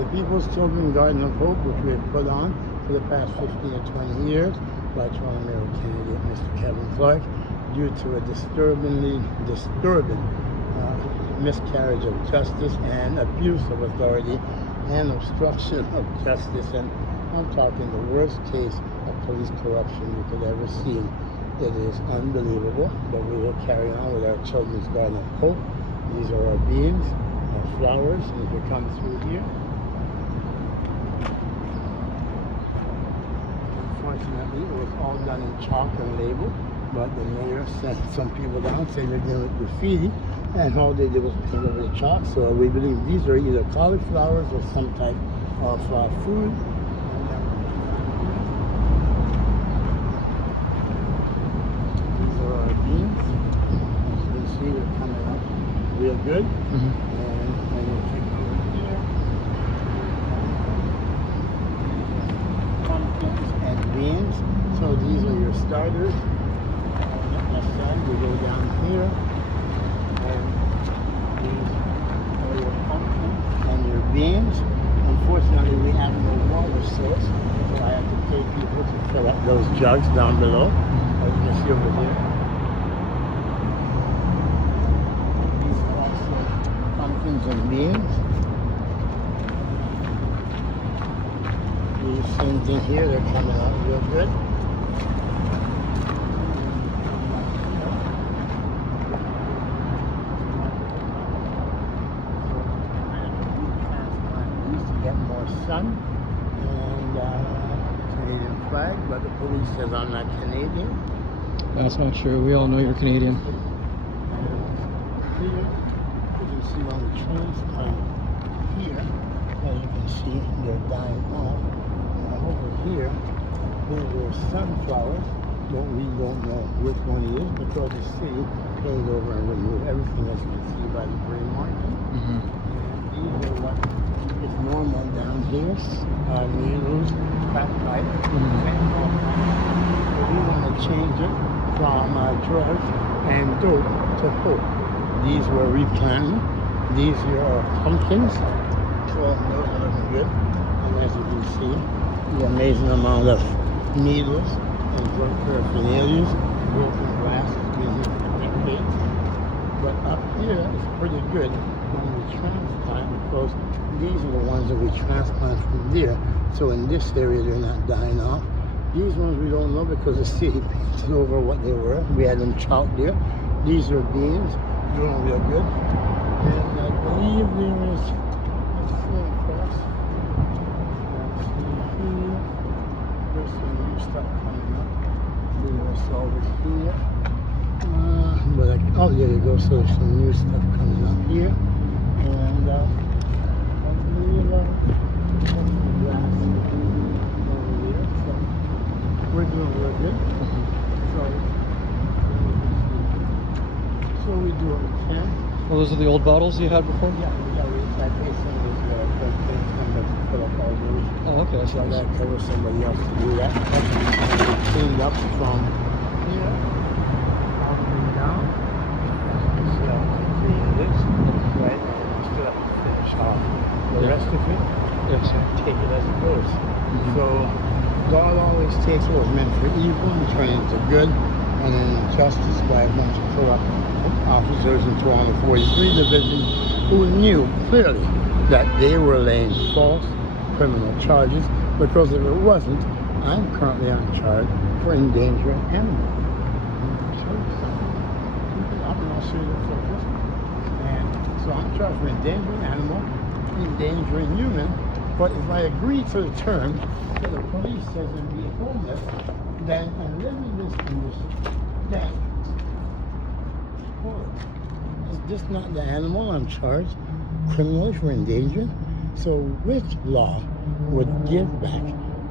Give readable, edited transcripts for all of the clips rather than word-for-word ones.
The People's Children's Garden of Hope, which we have put on for the past 15 or 20 years by Toronto Mayor candidate Mr. Kevin Clarke, due to a disturbing miscarriage of justice and abuse of authority and obstruction of justice. And I'm talking the worst case of police corruption you could ever see. It is unbelievable, but we will carry on with our Children's Garden of Hope. These are our beans, our flowers, and if you come through here, unfortunately it was all done in chalk and label, but the mayor sent some people down saying they're doing it graffiti, and all they did was paint over the chalk. So we believe these are either cauliflowers or some type of food. These are our beans. As you can see, they're coming up real good. And we'll take over here. Pumpkins and beans. So these are your starters. Next time we go down here. And these are your pumpkins and your beans. Unfortunately, we have no water source, so I have to pay people to fill up those jugs down below. As you can see over here. These are also pumpkins and beans. The same thing here, they're coming out real good. Sun and Canadian flag, but the police says I'm not Canadian. That's not true. We all know you're Canadian. And here, you can see on the transplant here, as you can see, they're dying off. And over here, these are sunflowers, but we don't know which one it is because the city came over and removed everything, as you can see by the gray marking. And these are what is normal down here, needles, crack pipe, So we want to change it from drugs and dope to hope. These were replanted. These here are pumpkins, so those are looking good. And as you can see, the amazing amount of needles and drug paraphernalia, broken glass has been here for decades. But up here is pretty good when we transplant, because these are the ones that we transplant from there. So in this area, they're not dying off. These ones we don't know because the city painted over what they were. We had them chalked there. These are beans, doing real good. And I believe there is, let's see across. Let's see here. There's some new stuff coming up. There's over here. Oh, there you go. So there's some new stuff coming up here. And I believe some glass over there. So we're doing real good. So we do what we can. Well, those are the old bottles you had before? Yeah, we got to recycle some of those things to fill up all those. Oh, okay. So that covers somebody else to do that. That's cleaned up from here all the way down. You see how clean it is, right? And we still have to finish off the rest of it. Yes. And take it as it goes. So God always takes what was meant for evil and turns it into good, and then justice by a bunch of corrupt officers in Toronto 43 Division who knew clearly that they were laying false criminal charges, because if it wasn't, I'm currently on charge for endangering animals. I'll show you something. I'll show you the photos. And so I'm charged for endangering animal, endangering human, but if I agree to the term that the police says I'm being homeless, then I'm living in this condition, then is this not the animal I'm charged criminally for endangering? So which law would give back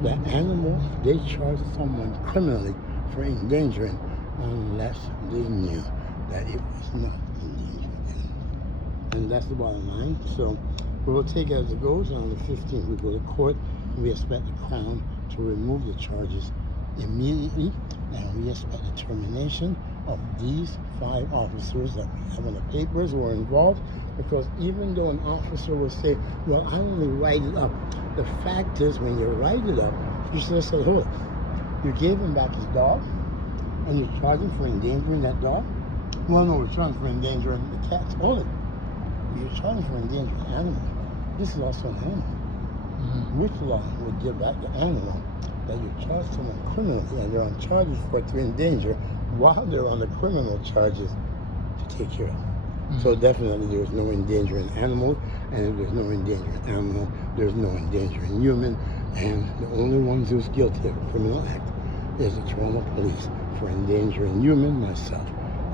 the animal they charged someone criminally for endangering unless they knew that it was not endangering? And that's the bottom line. So we will take it as it goes. On the 15th, we go to court. We expect the Crown to remove the charges immediately, and we expect the termination of these 5 officers that we have on the papers were involved, because even though an officer will say, well, I only write it up, the fact is when you write it up, you just said, hold it. You gave him back his dog, and you charged him for endangering that dog? Well, no, we're charging for endangering the cats. Hold it. You're charging for endangering an animal. This is also an animal. Which law would give back the animal that you charge someone criminally and you're on charges for it to endanger while they're on the criminal charges to take care of? So definitely there's no endangering animal, and if there's no endangering animal, there's no endangering human, and the only ones who's guilty of a criminal act is the Toronto Police for endangering human, myself,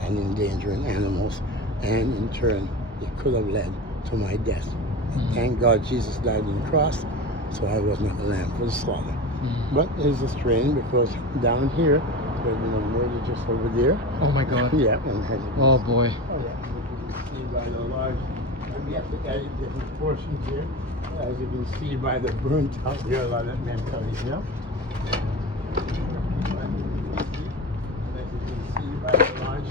and endangering animals, and in turn it could have led to my death. Thank God Jesus died on the cross, so I was not a lamb for the slaughter. But it's a strain because down here, there's been a murder just over there. Oh my God. Yeah. Oh boy. Oh yeah. You can see by the large, we have to edit different portions here. As you can see by the burnt out here, a lot of mentality here. As you can see by the large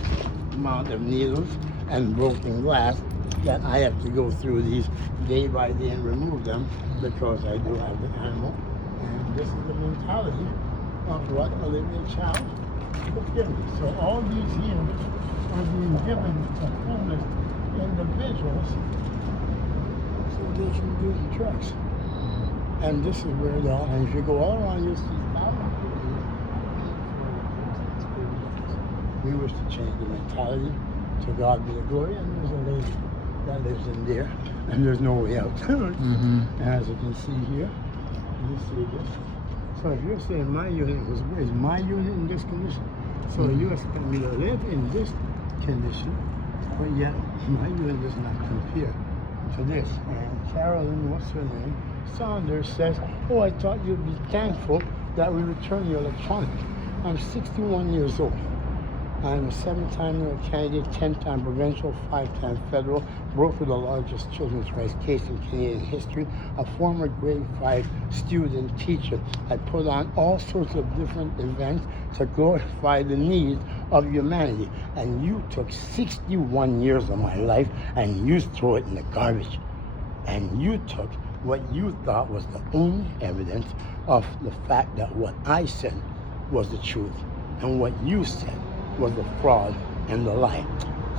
amount of needles and broken glass, that I have to go through these day by day and remove them because I do have the animal. And this is the mentality of what Olivia Child will give me. So all these here are being given to homeless individuals so they can do the drugs. And this is where they are. And if you go all around, you'll see thousands of people. We wish to change the mentality. To God be the glory. And there's a lady that lives in there, and there's no way out. As you can see here, you see this. So if you're saying my unit is my unit in this condition, so you expect me to live in this condition, but yet my unit does not compare to this. And Carolyn, what's her name? Saunders says, oh, I thought you'd be thankful that we returned your electronic. I'm 61 years old. I'm a 7-time candidate, 10-time provincial, 5-time federal, broker the largest children's rights case in Canadian history, a former grade 5 student teacher. I put on all sorts of different events to glorify the needs of humanity. And you took 61 years of my life and you threw it in the garbage. And you took what you thought was the only evidence of the fact that what I said was the truth and what you said was the fraud and the lie.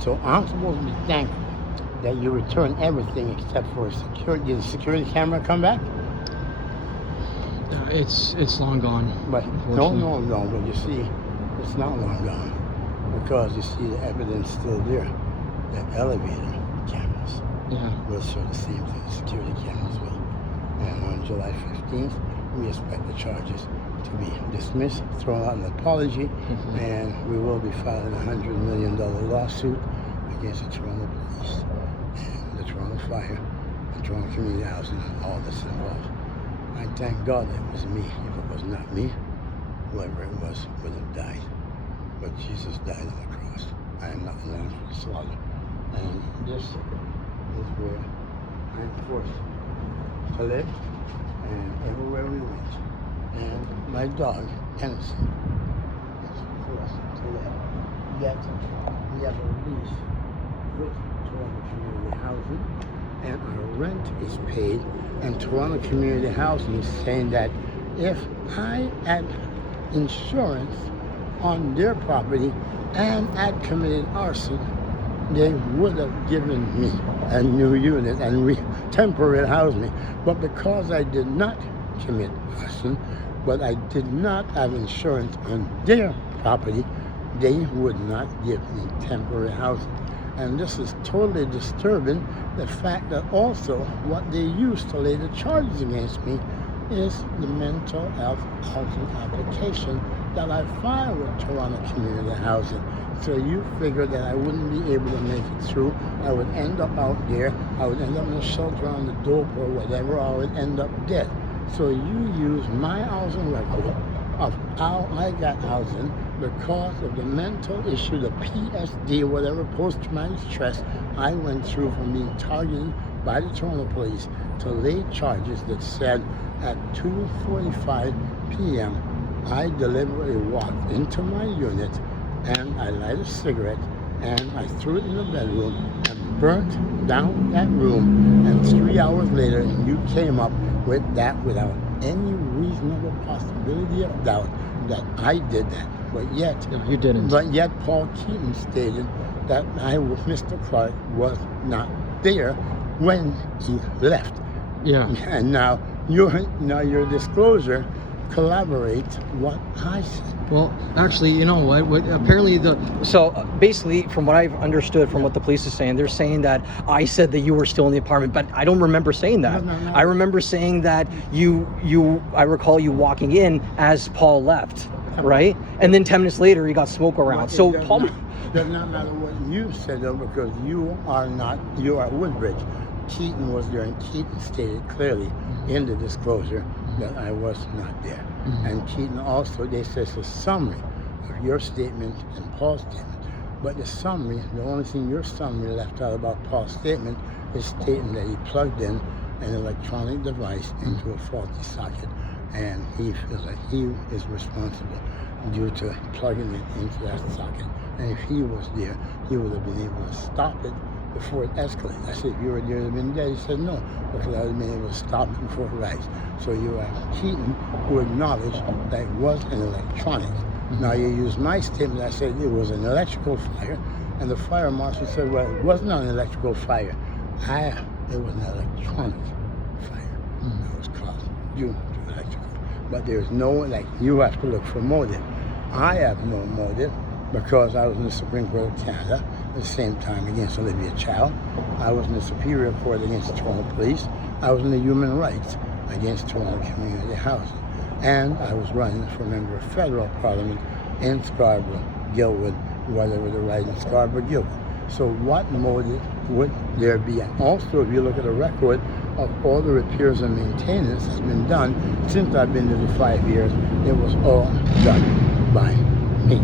So I'm supposed to be thankful that you return everything except for security. Did the security camera come back? It's long gone. But no, but you see, it's not long gone because you see the evidence still there. The elevator cameras will show the same thing. The security cameras will. And on July 15th, we expect the charges to be dismissed, thrown out an apology, and we will be filing a $100 million lawsuit against the Toronto Police and the Toronto Fire, the Toronto Community Housing, and all that's involved. I thank God that it was me. If it was not me, whoever it was would have died. But Jesus died on the cross. I am not a lamb for the slaughter. And this is where I'm forced to live, and everywhere we went. And my dog, Innocent, is for us to live. Yet, we have a lease with Toronto Community Housing, and our rent is paid, and Toronto Community Housing is saying that if I had insurance on their property and had committed arson, they would have given me a new unit and temporary house me. But because I did not commit arson, but I did not have insurance on their property, they would not give me temporary housing. And this is totally disturbing, the fact that also what they used to lay the charges against me is the mental health housing application that I filed with Toronto Community Housing. So you figure that I wouldn't be able to make it through. I would end up out there. I would end up in a shelter on the dope or whatever, or I would end up dead. So you use my housing record of how I got housing because of the mental issue, the PSD, whatever, post-traumatic stress I went through from being targeted by the Toronto Police to lay charges that said at 2:45 p.m. I deliberately walked into my unit and I light a cigarette, and I threw it in the bedroom and burnt down that room. And 3 hours later, you came up with that without any reasonable possibility of doubt that I did that. But yet, You didn't. But yet, Paul Keaton stated that Mr. Clarke was not there when he left. Yeah. And now your disclosure corroborates what I said. Well, actually, you know what? Apparently, basically, from what I've understood from what the police is saying, they're saying that I said that you were still in the apartment, but I don't remember saying that. No. I remember saying that I recall you walking in as Paul left, right? And then 10 minutes later, he got smoke around. So Paul. Does not matter what you said though, because you are Woodbridge. Keaton was there, and Keaton stated clearly in the disclosure that I was not there. And Keaton also, they said it's a summary of your statement and Paul's statement. But the summary, the only thing your summary left out about Paul's statement is stating that he plugged in an electronic device into a faulty socket, and he feels like he is responsible due to plugging it into that socket. And if he was there, he would have been able to stop it before it escalated. I said, if you were there, you'd have been dead. He said, no, because I would have been able to stop it before it rise. So you are Keaton who acknowledged that it was an electronic. Now you use my statement, I said it was an electrical fire, and the fire marshal said, well, it wasn't an electrical fire. It was an electronic fire. It was caused due to electrical. But there's no, you have to look for motive. I have no motive, because I was in the Supreme Court of Canada at the same time against Olivia Chow. I was in the Superior Court against Toronto Police. I was in the Human Rights against Toronto Community Housing. And I was running for a member of federal parliament in Scarborough, Guildwood, whatever the right in Scarborough, Guildwood. So what motive would there be? And also, if you look at the record of all the repairs and maintenance that's been done since I've been there for 5 years, it was all done by me.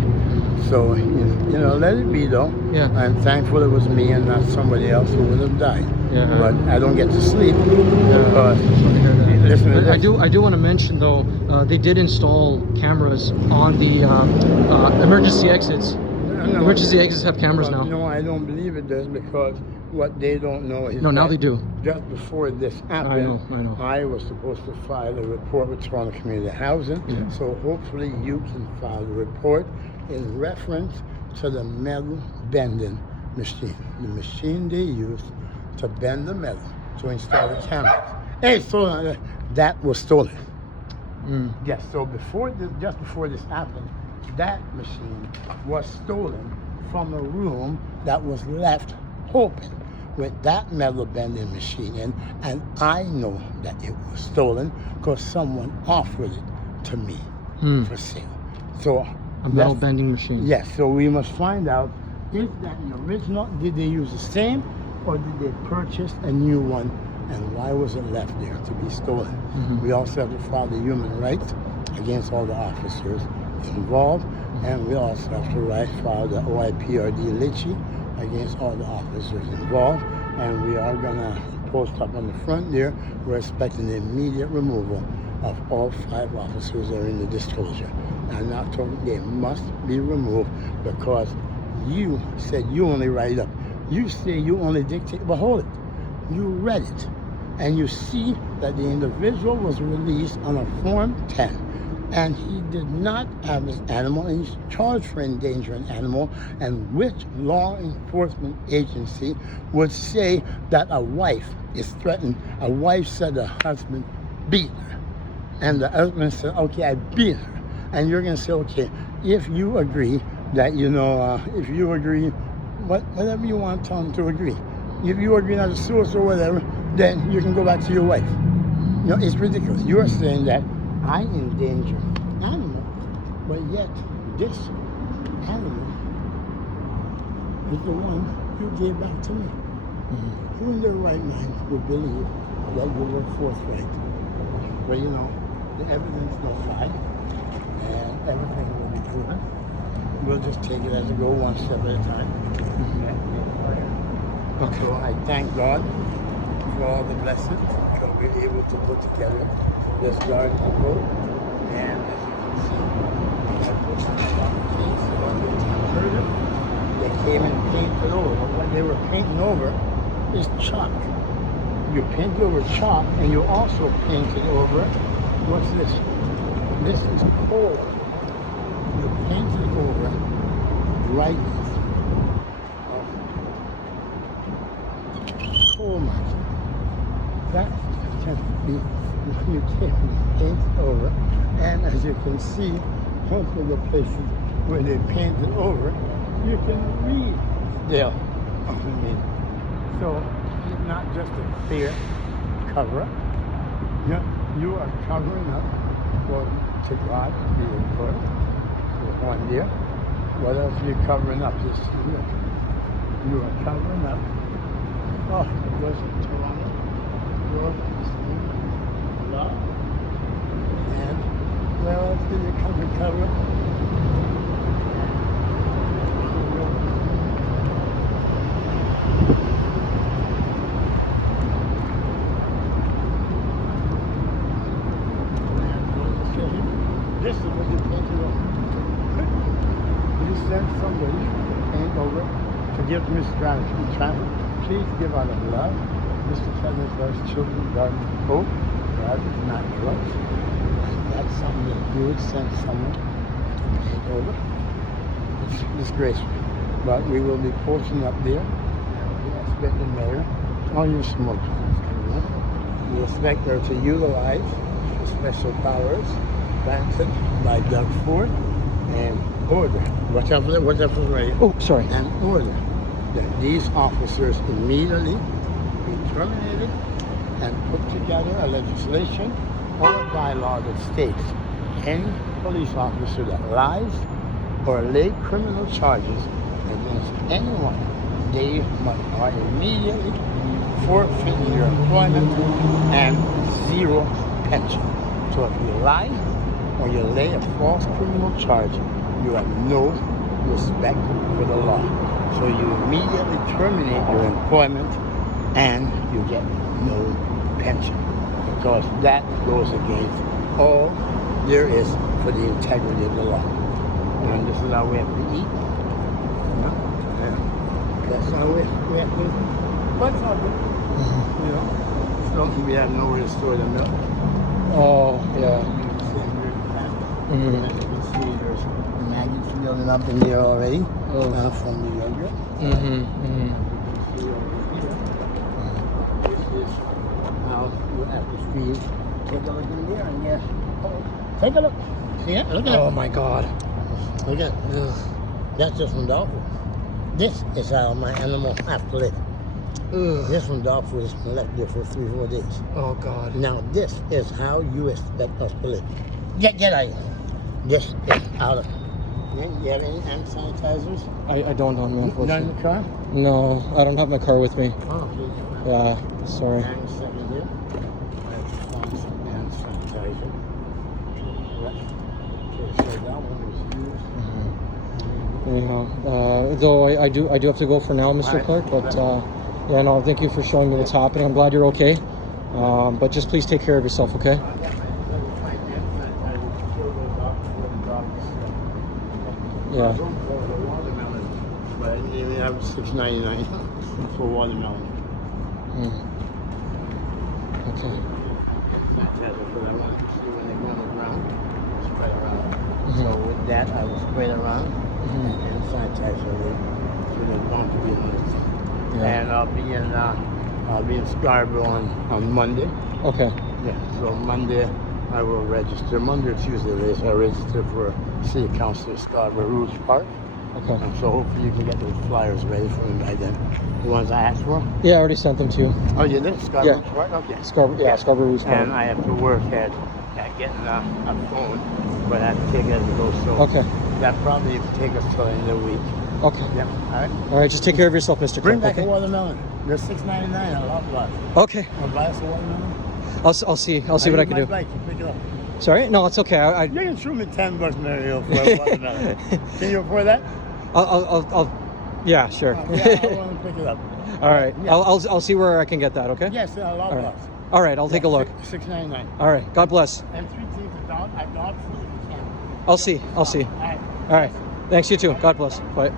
So, let it be though. Yeah. I'm thankful it was me and not somebody else who would have died. Yeah. But I don't get to sleep because, listen to this. I do want to mention though, they did install cameras on the emergency exits. Emergency exits have cameras now. No, I don't believe it does, because what they don't know is now they do. Just before this happened, I know. I was supposed to file a report with Toronto Community Housing. Yeah. So hopefully you can file a report in reference to the metal bending machine. The machine they used to bend the metal to install the cameras. Hey, so that was stolen. Yes, so just before this happened, that machine was stolen from a room that was left open with that metal bending machine in, and I know that it was stolen because someone offered it to me for sale. So a metal bending machine. Yes, so we must find out, is that an original? Did they use the same, or did they purchase a new one, and why was it left there to be stolen? We also have to file the human rights against all the officers involved, and we also have to file the OIPRD litchi against all the officers involved, and we are going to post up on the front there, we're expecting the immediate removal of all 5 officers that are in the disclosure. I'm not talking, they must be removed, because you said you only write it up. You say you only dictate, but hold it. You read it, and you see that the individual was released on a Form 10, and he did not have his animal, and he's charged for endangering an animal. And which law enforcement agency would say that a wife is threatened? A wife said her husband beat her, and the husband said, okay, I beat her. And you're going to say, okay, if you agree that, if you agree, whatever you want to tell them to agree. If you agree not to sue us or whatever, then you can go back to your wife. It's ridiculous. You're saying that I endanger animal, but yet this animal is the one you gave back to me. Who in their right mind would believe that you were forthright? But the evidence don't lie, and everything will be proven. We'll just take it as it goes, one step at a time. Okay. So I thank God for all the blessings, because we're able to put together this garden road. And as you can see, I put on the case about the further, they came and painted over. But what they were painting over is chalk. You paint over chalk, and you also painted over, what's this? This is coal. You painted over writings of coal mining. That can be, you can paint over, and as you can see, most of the places where they painted over, you can read there underneath. So it's not just a clear cover. You are covering up for to God be the glory. There's one there. What else are you covering up? This look. You are covering up. Oh, it was Toronto. Lord, love. And where else did you cover? This is what you painted over. You sent somebody to paint over to give Miss Traffic. Please give out of love. Mr. Clemens loves children, God hope, God is not drugs. That's something that you would send someone to paint over. It's disgraceful. But we will be posting up there. We expect the mayor on your smoke. We expect her to utilize the special powers granted by Doug Ford and order. Watch out for that. Watch out for the radio. Oh, sorry. And order that these officers immediately be terminated and put together a legislation or a bylaw that states any police officer that lies or lay criminal charges against anyone, they are immediately forfeiting your employment and zero pension. So if you lie or you lay a false criminal charge, you have no respect for the law. So you immediately terminate your employment and you get no pension, because that goes against all there is for the integrity of the law. And this is how we have to eat. That's how we have to eat. What's up? You know, so we have nowhere to store the milk. Oh, yeah. And as you can see, there's maggots building up in there already from the yogurt. This is how you have to feed. Take a look in there and yes. Take a look. See it? Look at it. Oh my God. Look at it. That's just from dog food. This is how my animal have to live. This from dog food is left there for 3-4 days. Oh God. Now this is how you expect us to live. Get out of here. This is out of. You have any hand sanitizers? I don't know, man. None in the car? No, I don't have my car with me. Oh, please. Yeah, sorry. 97 here. I have found some hand sanitizer. Okay, so that one was used. Anyhow, though I do have to go for now, Mr. Clarke. But yeah, no, thank you for showing me what's happening. I'm glad you're okay. But just please take care of yourself, okay? Yeah. But you have $6.99 for watermelon. Okay. Because I wanted to see when they go on the ground, spread around. So with that, I will spread around and sanitize it. So there's bound to be another thing. Yeah. And I'll be in Scarborough on Monday. Okay. Yeah. So Monday I will register. Monday or Tuesday, I register for City Council Scarborough Rouge Park. Okay. And so hopefully you can get those flyers ready for me by then. The ones I asked for. Yeah, I already sent them to you. Oh, you did? Scarborough Yeah. Park? Okay. Scarborough Rouge Park. And I have to work at getting a phone, but I have to take it as it goes. So Okay. that probably take us till the end of the week. Okay. Yep. All right. All right, just take care of yourself, Mr. Bring Clarke. back a Okay. watermelon. They're $6.99. I love that. Okay. I'll buy us a watermelon. I'll see what I can do. Bike to pick it up. Sorry? No, it's okay. You can shoot me $10, Mario, for a watermelon. Can you afford that? I'll yeah, sure. Yeah, I want to pick it up. All right. Yeah. I'll see where I can get that, okay? Yes, I love All right. that. All right, I'll take a look. $6.99. All right. God bless. And 3 teeth of dog. I dog food if you can. I'll see. All right. All right. Thanks, you too. God bless. Bye.